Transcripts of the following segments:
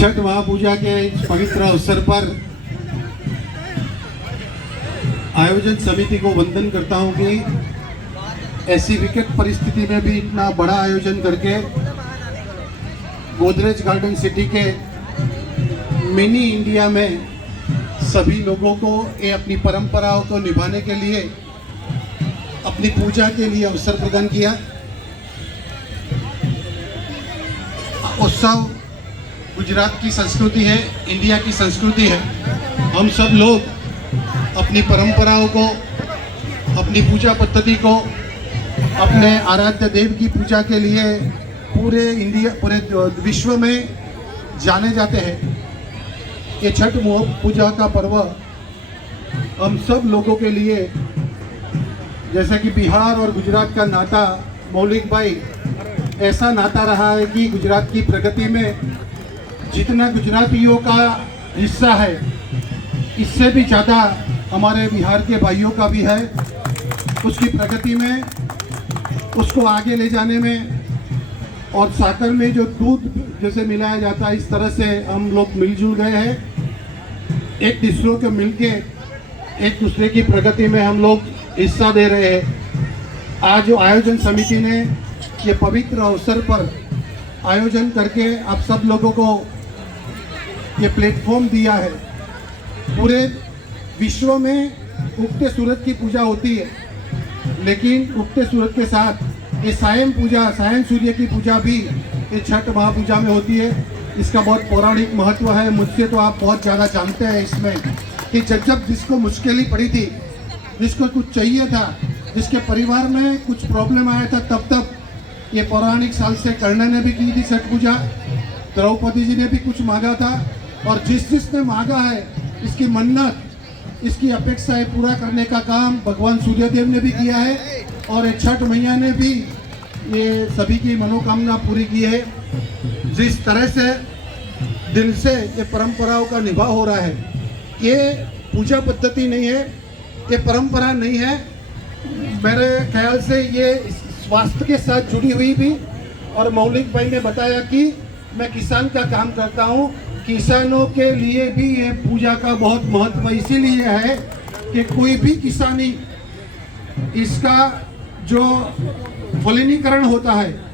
छठ महापूजा के इस पवित्र अवसर पर आयोजन समिति को वंदन करता हूं कि ऐसी विकट परिस्थिति में भी इतना बड़ा आयोजन करके गोदरेज गार्डन सिटी के मिनी इंडिया में सभी लोगों को ये अपनी परंपराओं को निभाने के लिए, अपनी पूजा के लिए अवसर प्रदान किया। उत्सव गुजरात की संस्कृति है, इंडिया की संस्कृति है। हम सब लोग अपनी परंपराओं को, अपनी पूजा पद्धति को, अपने आराध्य देव की पूजा के लिए पूरे विश्व में जाने जाते हैं। ये छठ पूजा का पर्व हम सब लोगों के लिए, जैसा कि बिहार और गुजरात का नाता, मौलिक भाई, ऐसा नाता रहा है कि गुजरात की प्रगति में जितना गुजरातियों का हिस्सा है, इससे भी ज़्यादा हमारे बिहार के भाइयों का भी है। उसकी प्रगति में, उसको आगे ले जाने में, और साकर में जो दूध जैसे मिलाया जाता है, इस तरह से हम लोग मिलजुल गए हैं। एक दूसरों के मिलके एक दूसरे की प्रगति में हम लोग हिस्सा दे रहे हैं। आज जो आयोजन समिति ने ये पवित्र अवसर पर आयोजन करके आप सब लोगों को ये प्लेटफॉर्म दिया है। पूरे विश्व में उगते सूरज की पूजा होती है, लेकिन उगते सूरज के साथ ये सायं पूजा, सायं सूर्य की पूजा भी ये छठ महापूजा में होती है। इसका बहुत पौराणिक महत्व है। मुझसे तो आप बहुत ज़्यादा जानते हैं इसमें कि जब जिसको मुश्किल पड़ी थी, जिसको कुछ चाहिए था, जिसके परिवार में कुछ प्रॉब्लम आया था, तब ये पौराणिक साल से कर्ण ने भी की थी छठ पूजा, द्रौपदी जी ने भी कुछ मांगा था, और जिसने मांगा है, इसकी मन्नत, इसकी अपेक्षाएं पूरा करने का काम भगवान सूर्यदेव ने भी किया है, और ये छठ मैया ने भी ये सभी की मनोकामना पूरी की है। जिस तरह से दिल से ये परंपराओं का निभाव हो रहा है, ये पूजा पद्धति नहीं है, ये परंपरा नहीं है। मेरे ख्याल से ये स्वास्थ्य के साथ जुड़ी हुई भी, और मौलिक भाई ने बताया कि मैं किसान का काम करता हूँ, किसानों के लिए भी ये पूजा का बहुत महत्व इसीलिए है कि कोई भी किसानी, इसका जो फलीनीकरण होता है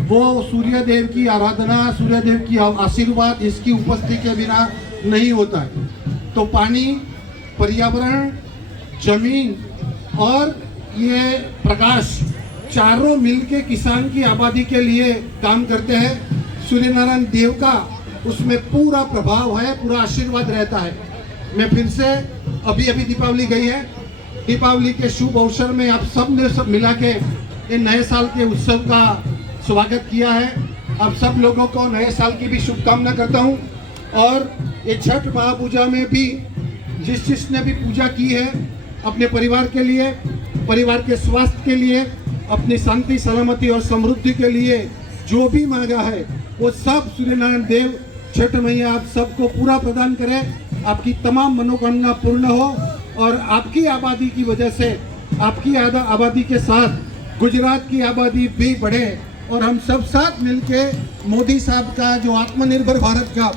वो सूर्य देव की आराधना, सूर्य देव की आशीर्वाद, इसकी उपस्थिति के बिना नहीं होता है। तो पानी, पर्यावरण, जमीन और ये प्रकाश, चारों मिलके किसान की आबादी के लिए काम करते हैं। सूर्य नारायण देव का उसमें पूरा प्रभाव है, पूरा आशीर्वाद रहता है। मैं फिर से, अभी दीपावली गई है, दीपावली के शुभ अवसर में आप सब ने सब मिला के ये नए साल के उत्सव का स्वागत किया है। आप सब लोगों को नए साल की भी शुभकामना करता हूँ। और ये छठ महापूजा में भी जिसने भी पूजा की है, अपने परिवार के लिए, परिवार के स्वास्थ्य के लिए, अपनी शांति, सलामती और समृद्धि के लिए जो भी मांगा है, वो सब सूर्यनारायण देव, छठ मैया आप सबको पूरा प्रदान करें। आपकी तमाम मनोकामना पूर्ण हो, और आपकी आबादी की वजह से, आपकी आबादी के साथ गुजरात की आबादी भी बढ़े, और हम सब साथ मिलके मोदी साहब का जो आत्मनिर्भर भारत का,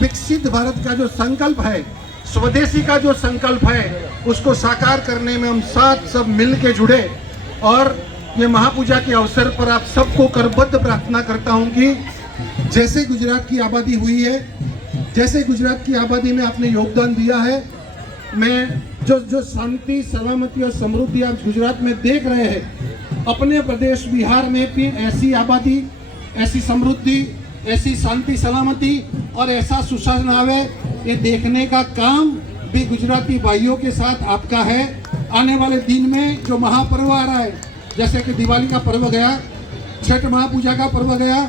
विकसित भारत का जो संकल्प है, स्वदेशी का जो संकल्प है, उसको साकार करने में हम साथ सब मिल के जुड़े। और ये महापूजा के अवसर पर आप सबको करबद्ध प्रार्थना करता हूँ कि जैसे गुजरात की आबादी हुई है, जैसे गुजरात की आबादी में आपने योगदान दिया है, मैं जो शांति, सलामती और समृद्धि आप गुजरात में देख रहे हैं, अपने प्रदेश बिहार में भी ऐसी आबादी, ऐसी समृद्धि, ऐसी शांति, सलामती और ऐसा सुशासन आवे, ये देखने का काम भी गुजराती भाइयों के साथ आपका है। आने वाले दिन में जो महापर्व आ रहा है, जैसे कि दिवाली का पर्व गया, छठ महापूजा का पर्व गया,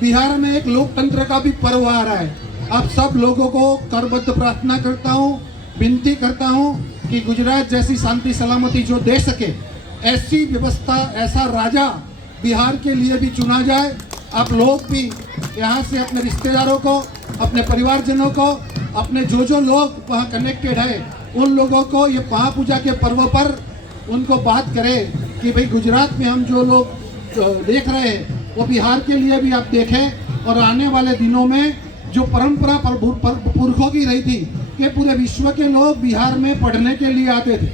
बिहार में एक लोकतंत्र का भी पर्व आ रहा है। आप सब लोगों को करबद्ध प्रार्थना करता हूँ, विनती करता हूँ कि गुजरात जैसी शांति सलामती जो दे सके, ऐसी व्यवस्था, ऐसा राजा बिहार के लिए भी चुना जाए। आप लोग भी यहाँ से अपने रिश्तेदारों को, अपने परिवारजनों को, अपने जो लोग वहाँ कनेक्टेड है, उन लोगों को ये महापूजा के पर्व पर उनको बात करें कि भाई गुजरात में हम जो लोग देख रहे हैं, वो बिहार के लिए भी आप देखें। और आने वाले दिनों में जो परंपरा पुरखों की रही थी कि पूरे विश्व के लोग बिहार में पढ़ने के लिए आते थे।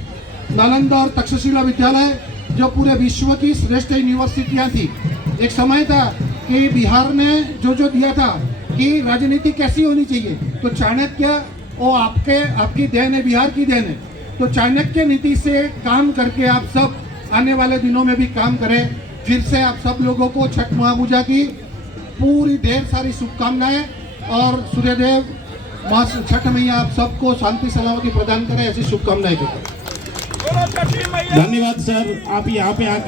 नालंदा और तक्षशिला विद्यालय जो पूरे विश्व की श्रेष्ठ यूनिवर्सिटियां थी। एक समय था कि बिहार ने जो दिया था कि राजनीति कैसी होनी चाहिए, तो चाणक्य वो आपकी देन है, बिहार की देन है। तो चाणक्य नीति से काम करके आप सब आने वाले दिनों में भी काम करें। फिर से आप सब लोगों को छठ महापूजा की पूरी ढेर सारी शुभकामनाएं और सूर्यदेव माँ छठ मैया आप सबको शांति सलामती प्रदान करें, ऐसी शुभकामनाएं देते हैं। धन्यवाद सर, आप यहाँ पे आके